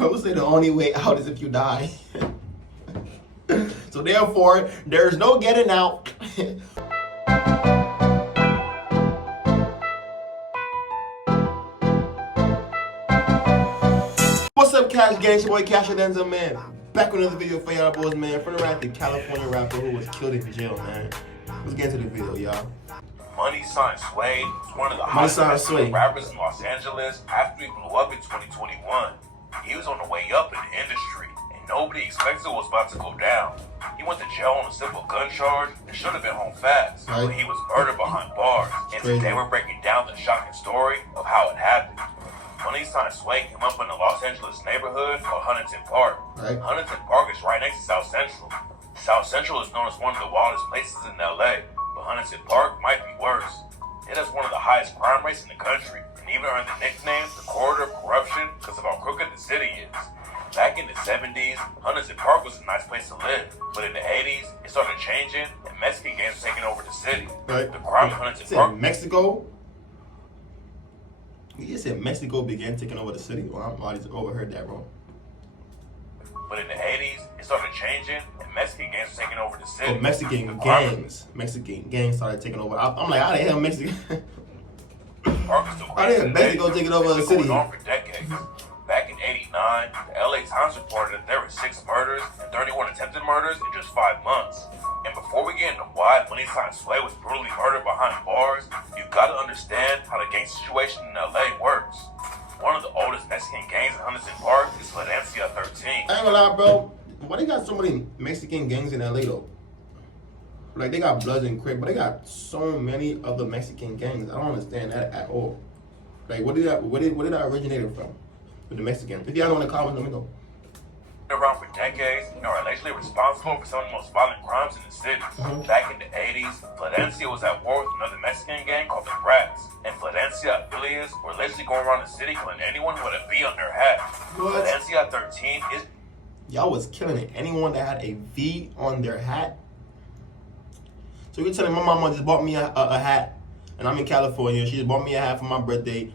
I would say the only way out is if you die. So therefore, there's no getting out. What's up, Cash Gang? It's your boy Cashout, man. Back with another video for y'all boys, man. From around the California rapper who was killed in jail, man. Let's get into the video, y'all. Moneysign Suede was one of the hottest rappers in Los Angeles after he blew up in 2021. He was on the way up in the industry, and nobody expected it was about to go down. He went to jail on a simple gun charge and should have been home fast, but he was murdered behind bars. And today we're breaking down the shocking story of how it happened. Moneysign Suede came up in the Los Angeles neighborhood called Huntington Park. Huntington Park is right next to South Central. South Central is known as one of the wildest places in LA, but Huntington Park might be worse. It has one of the highest crime rates in the country, and even earned the nickname the corridor of corruption because of how crooked the city is. Back in the 70s, Huntington Park was a nice place to live, but in the 80s, it started changing, and Mexican gangs were taking over the city. The crime in Huntington Park... Mexico? You said Mexico began taking over the city? Well, I just overheard that wrong. But in the 80s, it started changing, and Mexican gangs were taking over the city. Oh, Mexican gangs started taking over. I'm like, how the hell Mexican? How the hell Mexico taking over the city? On for decades. Back in '89, the LA Times reported that there were 6 murders and 31 attempted murders in just 5 months. And before we get into why Moneysign Suede was brutally murdered behind bars, you gotta understand how the gang situation in LA works. One of the oldest Mexican gangs in Huntington Park is Valencia 13. I ain't gonna lie, bro. Why they got so many Mexican gangs in LA though? Like they got Bloods and Crips, but they got so many other Mexican gangs. I don't understand that at all. Like where did that originate from? With the Mexican. If y'all know in the comments, let me know. Around for decades and are allegedly responsible for some of the most violent crimes in the city. Back in the 80s, Valencia was at war with another Mexican gang called the Brats, and Valencia affiliates were allegedly going around the city killing anyone who had a V on their hat. Valencia 13 is... Y'all was killing anyone that had a V on their hat? So you're telling my mama just bought me a hat, and I'm in California, she just bought me a hat for my birthday,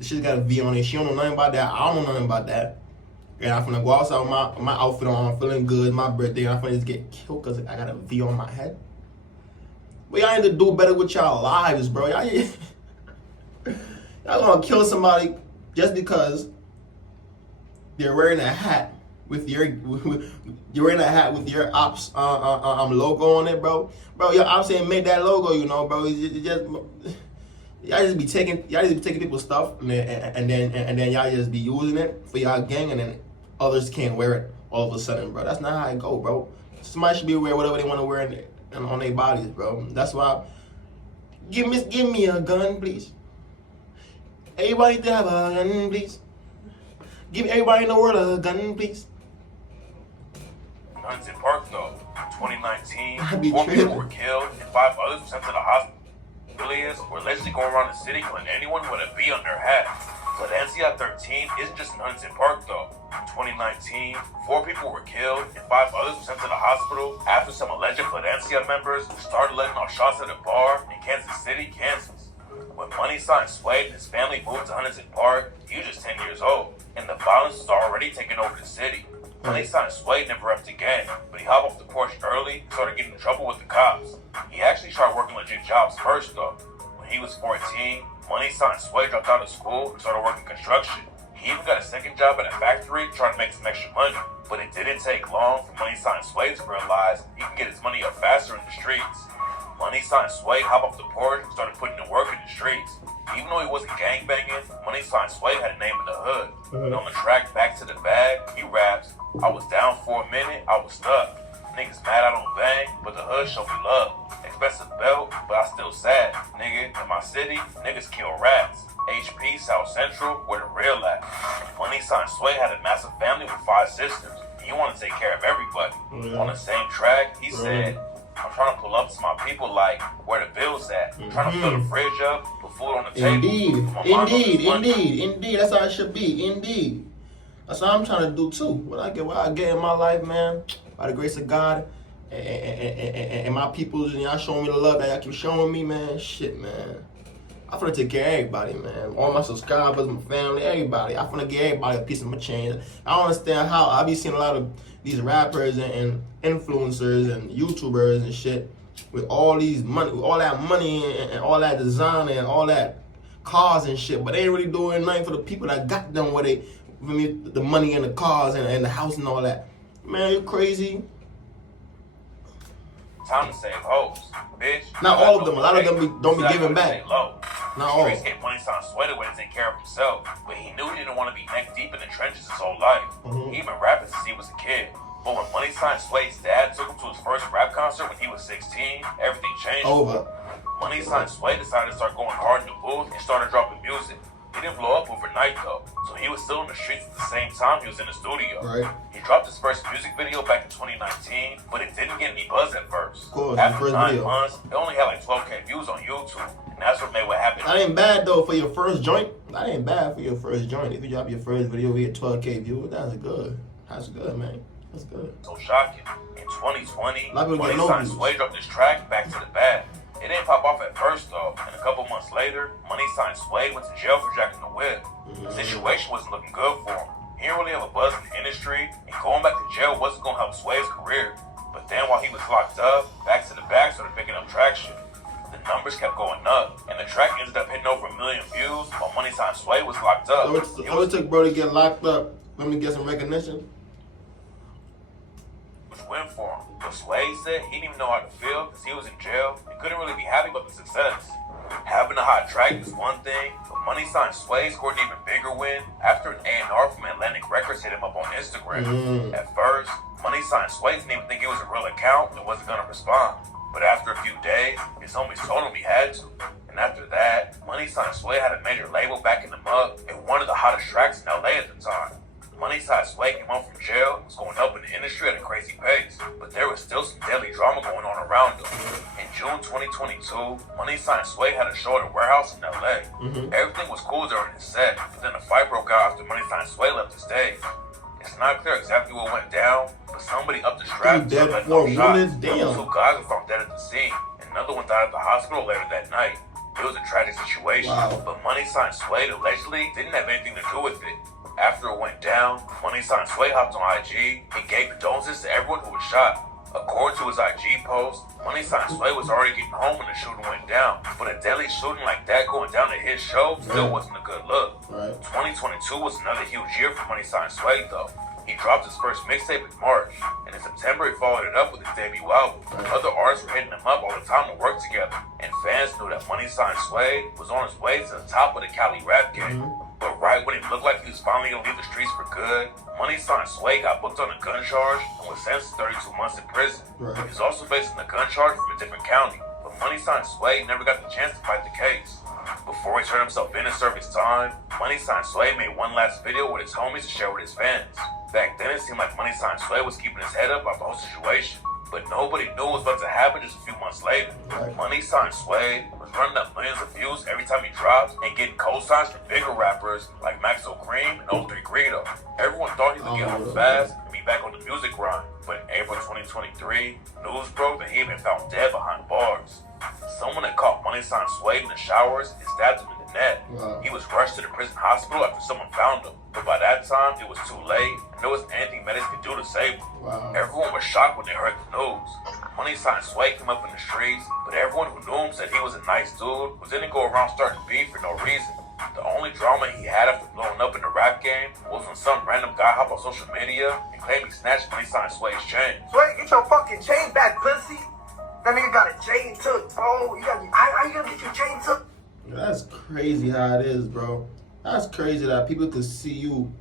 she's got a V on it, she don't know nothing about that, I don't know nothing about that. And I'm finna go outside with my outfit on, I'm feeling good, my birthday, and I'm finna just get killed because I got a V on my head. But y'all need to do better with y'all lives, bro. Y'all gonna kill somebody just because they're wearing a hat with your ops logo on it, bro. Bro, your ops ain't made that logo, you know, bro. Y'all just be taking people's stuff and then y'all just be using it for y'all gang, and then others can't wear it all of a sudden, bro. That's not how it go, bro. Somebody should be wearing whatever they want to wear on their bodies, bro. That's why. Give me a gun, please. Everybody to have a gun, please. Give everybody in the world a gun, please. Huntington Park, though, in 2019, 4 people were killed and 5 others were sent to the hospital. Affiliates were allegedly going around the city killing anyone who had a V on their hat. Valencia 13 isn't just in Huntington Park, though. In 2019, 4 people were killed and 5 others were sent to the hospital after some alleged Valencia members started letting off shots at a bar in Kansas City, Kansas. When Moneysign Suede and his family moved to Huntington Park, he was just 10 years old, and the violence was already taking over the city. Moneysign Suede never repped a gang, but he hopped off the porch early and started getting in trouble with the cops. He actually tried working legit jobs first, though. When he was 14, Moneysign Suede dropped out of school and started working construction. He even got a second job at a factory trying to make some extra money. But it didn't take long for Moneysign Suede to realize he can get his money up faster in the streets. Moneysign Suede hopped off the porch and started putting in work in the streets. Even though he wasn't gangbanging, Moneysign Suede had a name in the hood. And on the track Back to the Bag, he raps, "I was down for a minute, I was stuck. Niggas mad I don't bang, but the hood show me love. Expensive belt, but I still sad. Nigga, in my city, niggas kill rats. HP, South Central, where the real at." Moneysign Suede had a massive family with 5 sisters. He wanted to take care of everybody. On the same track, he said, "I'm trying to pull up to my people like where the bills at. I'm trying to fill the fridge up, put food on the table." Indeed. That's how it should be. Indeed. That's what I'm trying to do too. What I get in my life, man, by the grace of God and my peoples, and y'all showing me the love that y'all keep showing me, man. Shit, man. I'm finna take care of everybody, man. All my subscribers, my family, everybody. I'm finna give everybody a piece of my change. I don't understand how I be seeing a lot of these rappers and influencers and YouTubers and shit with all these money, with all that money and all that design and all that cars and shit, but they ain't really doing nothing for the people that got them where they, the money and the cars and the house and all that. Man, you crazy? Time to save hoes, bitch. Not all of them. A lot of them don't be giving back. Not all. Streets gave Moneysign Suede away to take care of himself, but he knew he didn't want to be neck deep in the trenches his whole life. He even rapped since he was a kid. But when Moneysign Suede's dad took him to his first rap concert when he was 16, everything changed. Over. Moneysign Suede decided to start going hard in the booth and started dropping music. He didn't blow up overnight though, so he was still in the streets at the same time he was in the studio. Right. He dropped his first music video back in 2019, but it didn't get any buzz at first. Of course, after 9 months, it only had like 12K views on YouTube, and that's what made what happened. That ain't bad though for your first joint. That ain't bad for your first joint. If you drop your first video, we get 12K views. That's good. That's good, man. That's good. So shocking. In 2020, Moneysign Suede dropped this track, Back to the Bag. It didn't pop off at first though, and a couple months later, Moneysign Suede went to jail for jacking the whip. The situation wasn't looking good for him. He didn't really have a buzz in the industry, and going back to jail wasn't gonna help Suede's career. But then while he was locked up, Back to the Bag started picking up traction. The numbers kept going up, and the track ended up hitting over 1 million views while Moneysign Suede was locked up. So it took bro to get locked up for him to get some recognition? Which went for him. But Suede said he didn't even know how to feel because he was in jail and couldn't really be happy about the success. Having a hot track is one thing, but Moneysign Suede scored an even bigger win after an A&R from Atlantic Records hit him up on Instagram. At first, Moneysign Suede didn't even think it was a real account and wasn't going to respond. But after a few days, his homies told him he had to. And after that, Moneysign Suede had a major label backing him up and one of the hottest tracks in LA at the time. Moneysign Suede came home from jail and was going up in the industry at a crazy pace, but there was still some deadly drama going on around him. In June 2022, Moneysign Suede had a show at a warehouse in LA. Everything was cool during his set, but then a fight broke out after Moneysign Suede left the stage. It's not clear exactly what went down, but somebody upped the strap and let no shots. Two guys were found dead at the scene, and another one died at the hospital later that night. It was a tragic situation, but Moneysign Suede allegedly didn't have anything to do with it. After it went down, Moneysign Suede hopped on IG and gave condolences to everyone who was shot. According to his IG post, Moneysign Suede was already getting home when the shooting went down, but a deadly shooting like that going down at his show still wasn't a good look. 2022 was another huge year for Moneysign Suede though. He dropped his first mixtape in March, and in September he followed it up with his debut album. Other artists were hitting him up all the time to work together, and fans knew that Moneysign Suede was on his way to the top of the Cali rap game. But right when it looked like he was finally gonna leave the streets for good, Moneysign Suede got booked on a gun charge and was sentenced to 32 months in prison. He's also facing a gun charge from a different county, but Moneysign Suede never got the chance to fight the case. Before he turned himself in to serve his time, Moneysign Suede made one last video with his homies to share with his fans. Back then it seemed like Moneysign Suede was keeping his head up about the whole situation, but nobody knew what was about to happen just a few months later. Moneysign Suede was running up millions of views every time he dropped and getting co-signs from bigger rappers like Maxo Cream and 03 Greedo. Everyone thought he would get home fast and be back on the music grind, but in April 2023, news broke that he had been found dead behind bars. Someone had caught Moneysign Suede in the showers and stabbed him in the neck. He was rushed to the prison hospital after someone found him, but by that time it was too late and there wasn't anything medics could do to save him. Everyone was shocked when they heard the news. Moneysign Suede came up in the streets, but everyone who knew him said he was a nice dude who didn't go around starting beef for no reason. The only drama he had after blowing up in the rap game was when some random guy hopped on social media and claimed he snatched Moneysign Suede's chain. Suede, get your fucking chain back, pussy! That nigga got a chain took, bro. How you gonna get your chain took? That's crazy how it is, bro. That's crazy that people could see you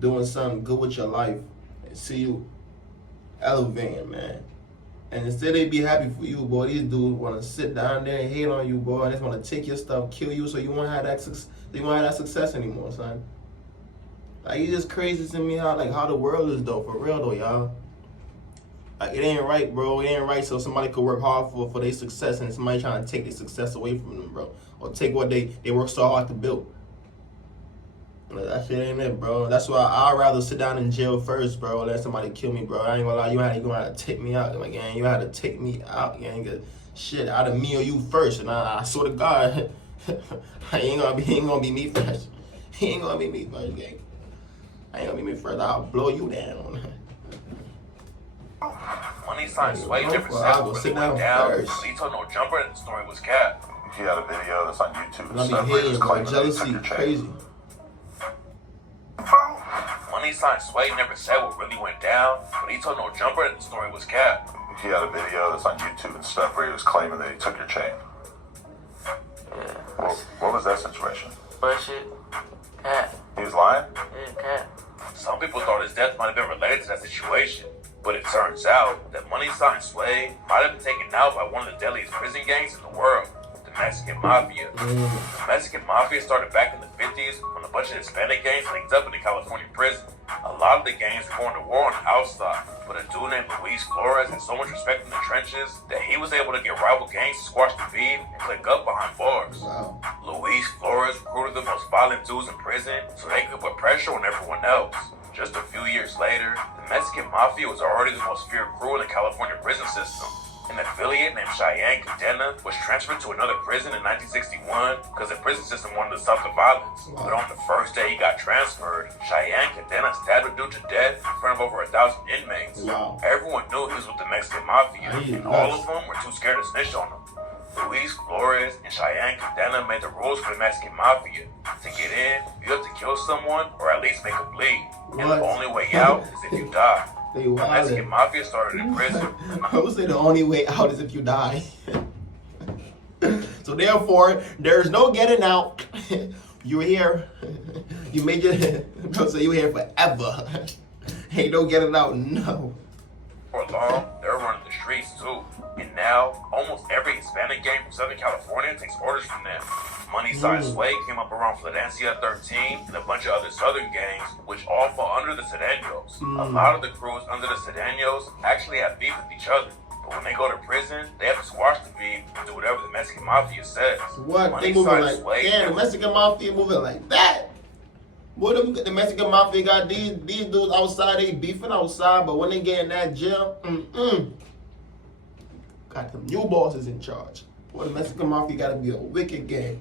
doing something good with your life and see you elevating, man. And instead they be happy for you, boy. These dudes want to sit down there and hate on you, boy. And they want to take your stuff, kill you, so you won't have that success anymore, son. Like, it's just crazy to me how the world is though, for real though, y'all. Like, it ain't right, bro. It ain't right so somebody could work hard for their success and somebody trying to take their success away from them, bro. Or take what they work so hard to build. That shit ain't it, bro. That's why I'd rather sit down in jail first, bro, let somebody kill me, bro. I ain't gonna lie, you gonna have to take me out. Like, gang, you had to take me out, gang. Get shit out of me or you first. And I swear to God, He ain't gonna be me first. He ain't gonna be me first, gang. I ain't gonna be me first. I'll blow you down. Moneysign Suede never said I will what sit really went down down, first. but he told no jumper that the story was cap. He had a video that's on YouTube. And I be hating, bro. Jealousy, crazy. Moneysign Suede never said what really went down, but he told no jumper that the story was cap. He had a video that's on YouTube and stuff where he was claiming that he took your chain. Yeah. Well, what was that situation? Bullshit. Cat. He was lying? Yeah, cat. Some people thought his death might have been related to that situation, but it turns out that Moneysign Suede might have been taken out by one of the deadliest prison gangs in the world, the Mexican Mafia. The Mexican Mafia started back in the 50s when a bunch of Hispanic gangs linked up in the California prison. A lot of the gangs were going to war on the outside, but a dude named Luis Flores had so much respect in the trenches that he was able to get rival gangs to squash the beef and click up behind bars. Wow. Luis Flores recruited the most violent dudes in prison so they could put pressure on everyone else. Just a few years later, the Mexican Mafia was already the most feared crew in the California prison system. An affiliate named Cheyenne Cadena was transferred to another prison in 1961 because the prison system wanted to stop the violence. But on the first day he got transferred, Cheyenne Cadena stabbed a dude to death in front of over 1,000 inmates. Wow. Everyone knew he was with the Mexican Mafia, and all of them were too scared to snitch on him. Luis Flores and Cheyenne Cadena made the rules for the Mexican Mafia. To get in, you have to kill someone or at least make a bleed. And the only way out is if you die. They The wildin'. Mexican Mafia started in prison. I would say the only way out is if you die. So therefore, there's no getting out. You're here. You made your so you here forever. Ain't no getting out, no. For long, they were running the streets too. And now, almost every Hispanic gang from Southern California takes orders from them. Moneysign Suede came up around Florencia 13 and a bunch of other southern gangs, which all fall under the Sedeños. A lot of the crews under the Sedeños actually have beef with each other. But when they go to prison, they have to squash the beef and do whatever the Mexican Mafia says. What? They moving like, damn, the Mexican Mafia moving like that. Boy, the Mexican Mafia got these dudes outside, they beefing outside, but when they get in that jail, got them new bosses in charge. Boy, the Mexican Mafia gotta be a wicked gang.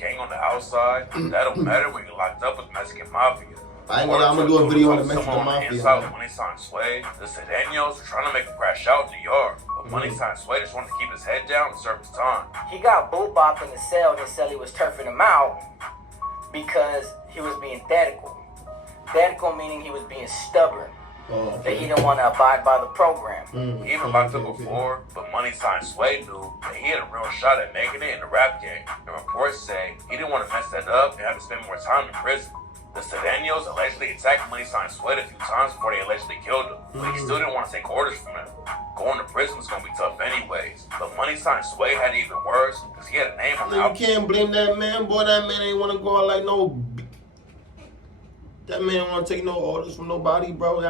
Gang on the outside, that don't matter when you're locked up with Mexican Mafia. I'm gonna do a video on the Mexican Someone on the Mafia. inside with Moneysign Suede, the Sedeños were trying to make him crash out in the yard. But Moneysign Suede just wanted to keep his head down and serve his time. He got boot-bopped in the cell and said he was turfing him out because he was being thetical. Thetical meaning he was being stubborn. Oh, That he didn't want to abide by the program. He even locked up before, but Moneysign Suede knew that he had a real shot at making it in the rap game. The reports say he didn't want to mess that up and have to spend more time in prison. The Sedeños allegedly attacked Moneysign Suede a few times before they allegedly killed him, but he still didn't want to take orders from him. Going to prison was going to be tough anyways, but Moneysign Suede had it even worse because he had a name on the you outside. can't blame that man, boy. That man ain't want to go out like no. That man don't want to take no orders from nobody, bro.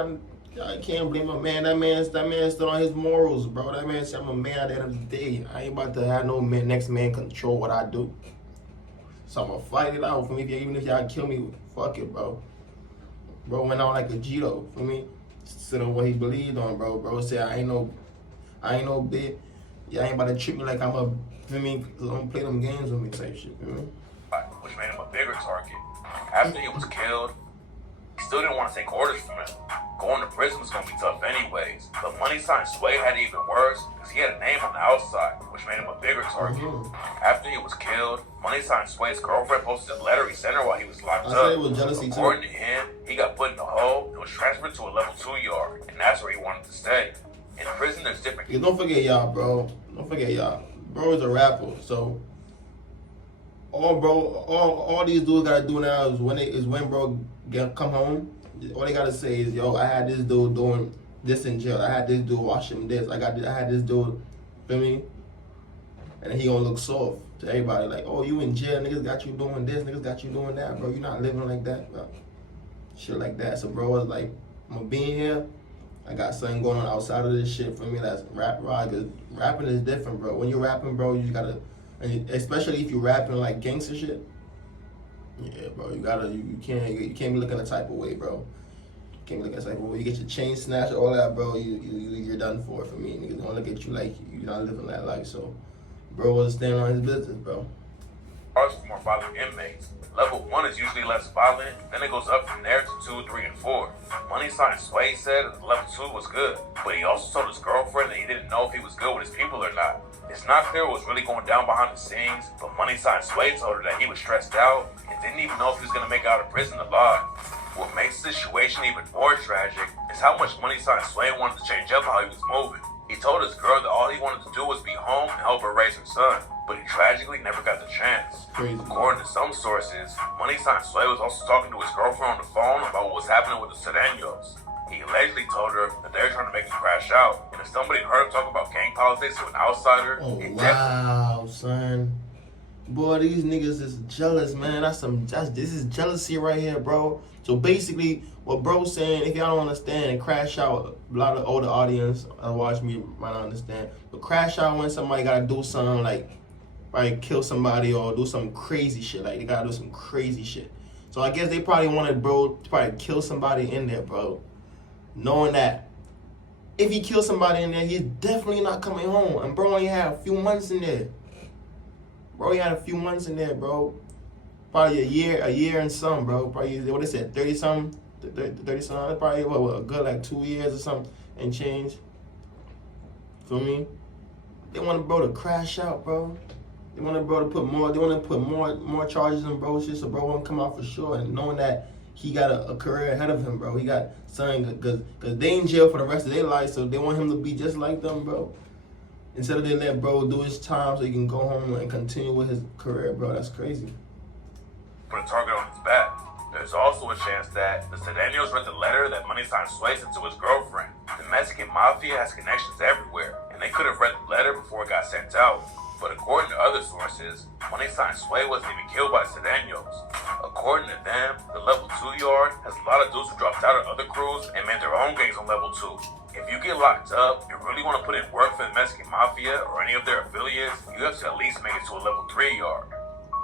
I can't blame a man. That man still on his morals, bro. That man said I'm a man at the end of the day. I ain't about to have no next man control what I do. So I'm gonna fight it out for me. Even if y'all kill me, fuck it, bro. Bro went out like a G though, for me. Sit on what he believed on, bro. Bro said I ain't no bitch. Y'all ain't about to treat me like I'm a, for me, don't play them games with me type shit, you know? Which made him a bigger target. After he was killed, he still didn't want to take orders from him. Going to prison was going to be tough anyways. But Moneysign Suede had it even worse because he had a name on the outside, which made him a bigger target. After he was killed, Moneysign Suede's girlfriend posted a letter he sent her while he was locked I up. said it was jealousy too. According to him, he got put in a hole and was transferred to a level 2 yard, and that's where he wanted to stay. In prison, there's different. Yeah, don't forget y'all, bro. Don't forget y'all. Bro is a rapper, so all these dudes gotta do now is when bro come home. All they gotta say is, yo, I had this dude doing this in jail. I had this dude washing this. I had this dude, feel me? And he gonna look soft to everybody, like, oh, you in jail, niggas got you doing this, niggas got you doing that, bro. You not living like that, bro. Shit like that. So bro was like, I'm gonna be in here. I got something going on outside of this shit for me. That's rap, cause rapping is different, bro. When you're rapping, bro, you gotta, and especially if you're rapping like gangster shit. Yeah, bro, you can't be looking a type of way, bro. You can't be looking a type of way. You get your chain snatched, all that, bro. You're done for me. Niggas gonna look at you like you're not living that life. So, bro was standing on his business, bro. bars for more violent inmates. Level 1 is usually less violent, then it goes up from there to 2, 3, and 4. Moneysign Suede said that level 2 was good, but he also told his girlfriend that he didn't know if he was good with his people or not. It's not clear what was really going down behind the scenes, but Moneysign Suede told her that he was stressed out and didn't even know if he was going to make it out of prison alive. What makes the situation even more tragic is how much Moneysign Suede wanted to change up how he was moving. He told his girl that all he wanted to do was be home and help her raise her son, but he tragically never got the chance. Crazy. According to some sources, Moneysign Suede was also talking to his girlfriend on the phone about what was happening with the Sedeños. He allegedly told her that they were trying to make him crash out, and if somebody heard him talk about gang politics to an outsider, Oh it wow, son. Boy, these niggas is jealous, man. This is jealousy right here, bro. So basically, what bro's saying, if y'all don't understand, and Crash Out, a lot of older audience watch me might not understand, but Crash Out when somebody gotta do something like kill somebody or do some crazy shit, like they gotta do some crazy shit. So I guess they probably wanted bro to probably kill somebody in there, bro, knowing that if he kills somebody in there, he's definitely not coming home. And bro only had a few months in there. Bro, he had a few months in there, bro. Probably a year and some, bro. Probably, what they said, 30-something? 30-something? Probably, what, a good, like, 2 years or something and change. Feel me? They wanted bro to crash out, bro. They wanted bro to put more charges on bro shit so bro won't come out for sure. And knowing that he got a career ahead of him, bro. He got something, because they in jail for the rest of their life, so they want him to be just like them, bro. Instead of they let bro do his time so he can go home and continue with his career, bro. That's crazy. put a target on his back. There's also a chance that the Sedeños read the letter that Moneysign Suede sent to his girlfriend. The Mexican Mafia has connections everywhere, and they could have read the letter before it got sent out. But according to other sources, Moneysign Suede wasn't even killed by Sedeños. According to them, the level 2 yard has a lot of dudes who dropped out of other crews and made their own gangs on level 2. If you get locked up, you really want to put in work for the Mexican Mafia or any of their affiliates, you have to at least make it to a level 3 yard.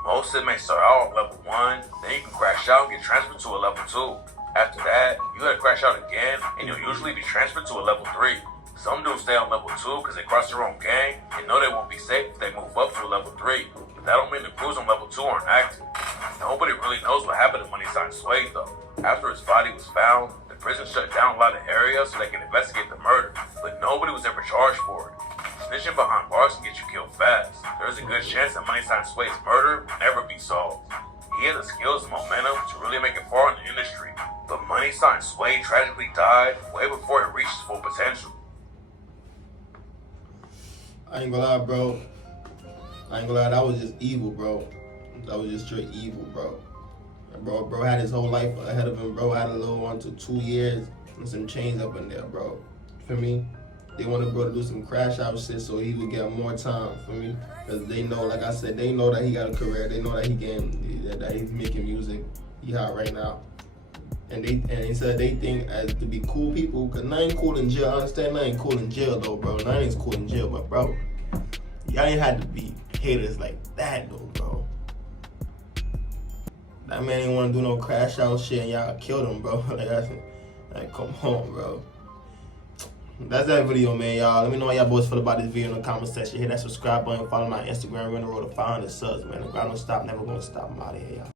Most of them may start out on level 1, then you can crash out and get transferred to a level 2. After that, you gotta crash out again, and you'll usually be transferred to a level 3. Some dudes stay on level 2 because they cross their own gang and know they won't be safe if they move up to a level 3. But that don't mean the crews on level 2 aren't active. Nobody really knows what happened to Moneysign Suede though. After his body was found, the prison shut down a lot of areas so they can investigate the murder, but nobody was ever charged for it. Snitching behind bars can get you killed fast. There's a good chance that Moneysign Suede's murder will never be solved. He had the skills and momentum to really make it far in the industry, but Moneysign Suede tragically died way before he reached his full potential. I ain't gonna lie, bro. That was just evil, bro. That was just straight evil, bro. Bro had his whole life ahead of him. Bro had a little 1 to 2 years and some chains up in there, bro. For me, they wanted bro to do some crash out shit so he would get more time. For me, because they know, like I said, they know that he got a career. They know that that he's making music. He hot right now. And he said they think as to be cool people, cause nothing cool in jail. I understand nothing cool in jail though, bro. Nothing's cool in jail, but bro, y'all ain't had to be haters like that though, bro. That man ain't want to do no crash out shit, and y'all killed him, bro. like come on, bro. That's that video, man, y'all. Let me know how y'all boys feel about this video in the comment section. Hit that subscribe button, follow my Instagram. We're on the road to 500 subs, man. The grind don't stop, never gonna stop. I'm out of here, y'all.